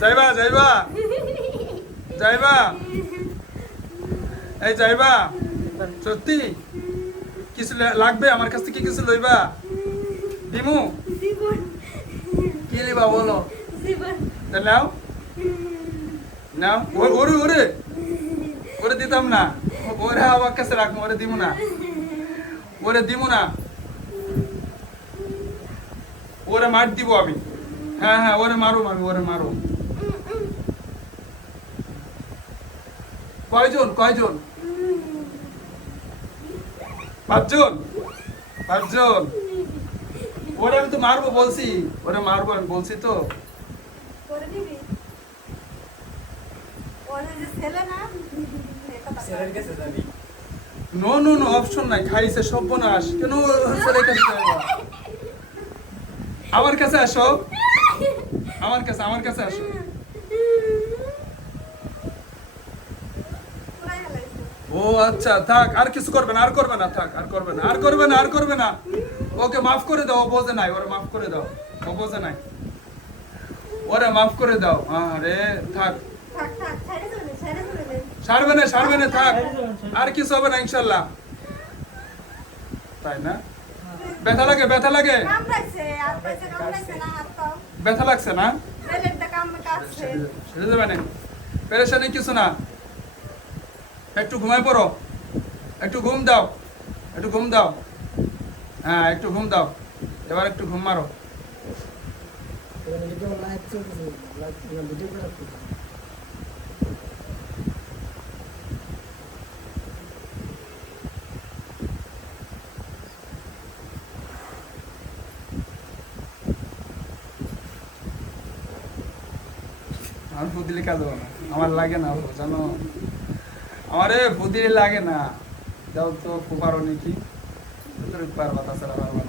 যাইবা যাইবা। যাইবা। এই যাইবা। সত্যি? কিছু লাগবে? আমার কাছ থেকে কিছু লইবা? জীবন কি লিবা বলো? নাও। নাও। ওরে ওরে ওরে। দিতাম না। ওরে আমার কাছে রাখব, ওরে দিমু না। ওরে দিমু না। ওরে মার দিব আমি। হ্যাঁ হ্যাঁ ওরে মারো আমি, ওরে মারো কয়জন কয়জন? পাঁচজন? পাঁচজন। ওরে আমি তো মারবো বলছি। ওরে মারবো আমি বলছি তো। করে দিবি? ওরা যে ছেলে না ছেলের কাছে যাবি? নো নো নো অপশন নাই। খাইছে সর্বনাশ কেন ছেলের কাছে যাব? আমার কাছে আসো। আমার কাছে আমার কাছে আসো। ও আচ্ছা থাক আর কিছু করবে না আর করবে না থাক আর করবে না আর করবে না আর করবে না। ওকে মাফ করে দাও ও বোঝে নাই ওরে মাফ করে দাও ও বোঝে নাই। ওরে মাফ করে দাও আরে থাক। সারবে না সারবে না থাক। আর কিছু হবে না ইনশাল্লাহ। তাই না? ব্যথা লাগে ব্যথা লাগে? ব্যথা লাগছে না। পেরেশানি কিছু না। একটু ঘুমায় পড়ো। একটু ঘুম দাও। একটু ঘুম দাও। হ্যাঁ একটু ঘুম দাও। এবার একটু ঘুম মারো। রাখতে আমার কাজ না। আমার লাগে না জানো? আমারে বুদ্ধি লাগে না। যাও তো কুপার পারো নাকি। পারবা তাছাড়া পারবা